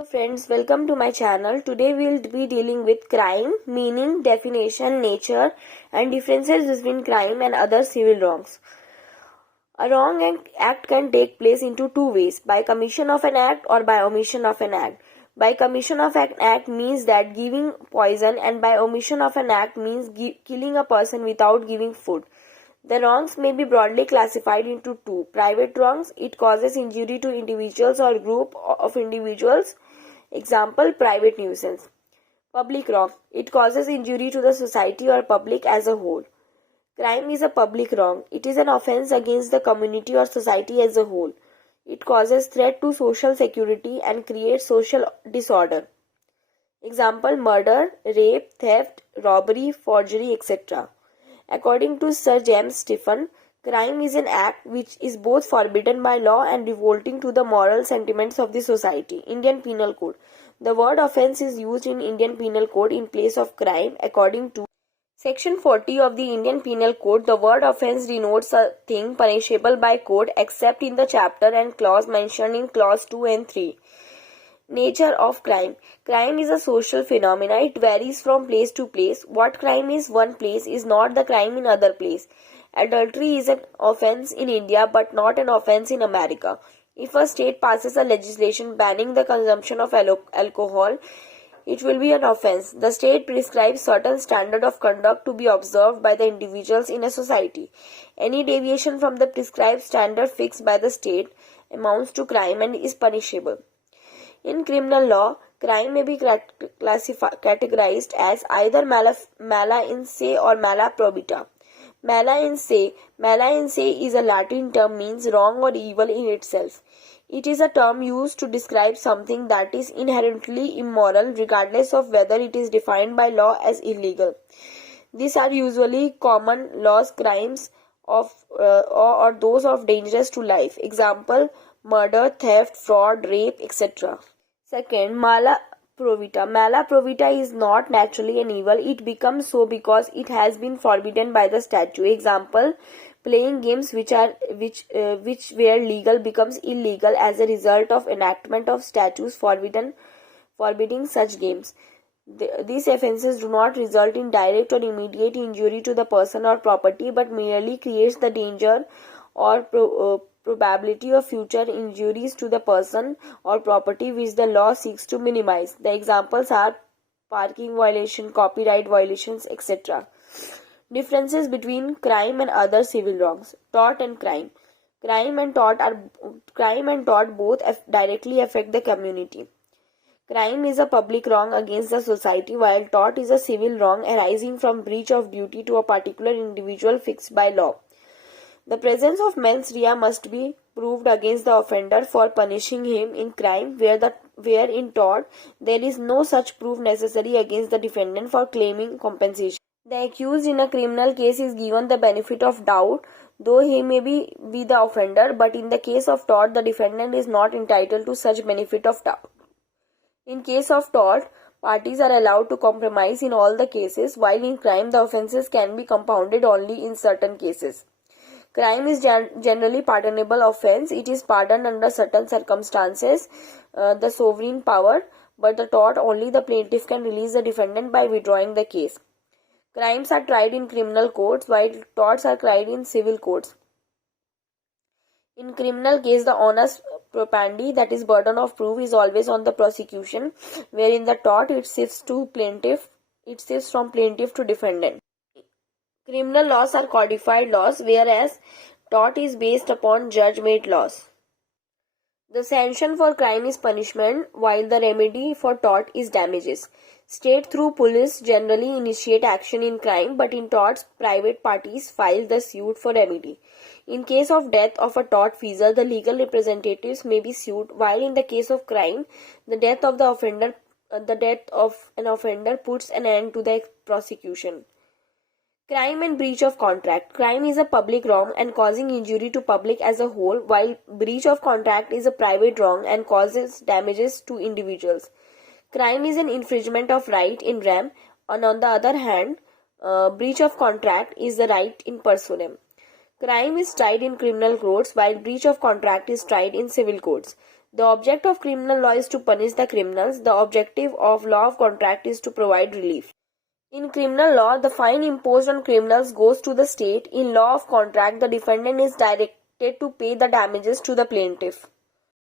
Hello friends, welcome to my channel. Today we will be dealing with crime, meaning, definition, nature and differences between crime and other civil wrongs. A wrong act can take place into two ways, by commission of an act or by omission of an act. By commission of an act means that giving poison, and by omission of an act means killing a person without giving food. The wrongs may be broadly classified into two. Private wrongs, it causes injury to individuals or group of individuals. Example, private nuisance. Public wrong, it causes injury to the society or public as a whole. Crime is a public wrong. It is an offense against the community or society as a whole. It causes threat to social security and creates social disorder. Example, murder, rape, theft, robbery, forgery, etc. According to Sir James Stephen, crime is an act which is both forbidden by law and revolting to the moral sentiments of the society. Indian Penal Code. The word offence is used in Indian Penal Code in place of crime. According to Section 40 of the Indian Penal Code, the word offence denotes a thing punishable by code except in the chapter and clause mentioned in clause 2 and 3. Nature of crime. Crime is a social phenomenon. It varies from place to place. What crime is one place is not the crime in other place. Adultery is an offence in India but not an offence in America. If a state passes a legislation banning the consumption of alcohol, it will be an offence. The state prescribes certain standard of conduct to be observed by the individuals in a society. Any deviation from the prescribed standard fixed by the state amounts to crime and is punishable. In criminal law, crime may be categorized as either mala in se or mala probita. Mala in se is a Latin term means wrong or evil in itself. It is a term used to describe something that is inherently immoral regardless of whether it is defined by law as illegal. These are usually common laws crimes of or those of dangerous to life. Example, murder, theft, fraud, rape, etc. Second, mala provita. Mala provita is not naturally an evil. It becomes so because it has been forbidden by the statute. Example, playing games which were legal becomes illegal as a result of enactment of statutes forbidding such games. These offences do not result in direct or immediate injury to the person or property but merely creates the danger or probability of future injuries to the person or property which the law seeks to minimize. The examples are parking violation, copyright violations, etc. Differences between crime and other civil wrongs. Tort and crime. Crime and tort both directly affect the community. Crime is a public wrong against the society, while tort is a civil wrong arising from breach of duty to a particular individual fixed by law. The presence of mens rea must be proved against the offender for punishing him in crime, where in tort there is no such proof necessary against the defendant for claiming compensation. The accused in a criminal case is given the benefit of doubt, though he may be the offender, but in the case of tort, the defendant is not entitled to such benefit of doubt. In case of tort, parties are allowed to compromise in all the cases, while in crime the offences can be compounded only in certain cases. Crime is generally pardonable offence. It is pardoned under certain circumstances, the sovereign power, but the tort only the plaintiff can release the defendant by withdrawing the case. Crimes are tried in criminal courts while torts are tried in civil courts. In criminal case, the onus probandi, that is burden of proof, is always on the prosecution, where in the tort it shifts from plaintiff to defendant. Criminal laws are codified laws, whereas tort is based upon judge-made laws. The sanction for crime is punishment, while the remedy for tort is damages. State through police generally initiate action in crime, but in torts, private parties file the suit for remedy. In case of death of a tortfeasor, the legal representatives may be sued, while in the case of crime, the death of an offender puts an end to the prosecution. Crime and breach of contract. Crime is a public wrong and causing injury to public as a whole, while breach of contract is a private wrong and causes damages to individuals. Crime is an infringement of right in rem, and on the other hand, breach of contract is the right in personam. Crime is tried in criminal courts while breach of contract is tried in civil courts. The object of criminal law is to punish the criminals. The objective of law of contract is to provide relief. In criminal law, the fine imposed on criminals goes to the state. In law of contract, the defendant is directed to pay the damages to the plaintiff.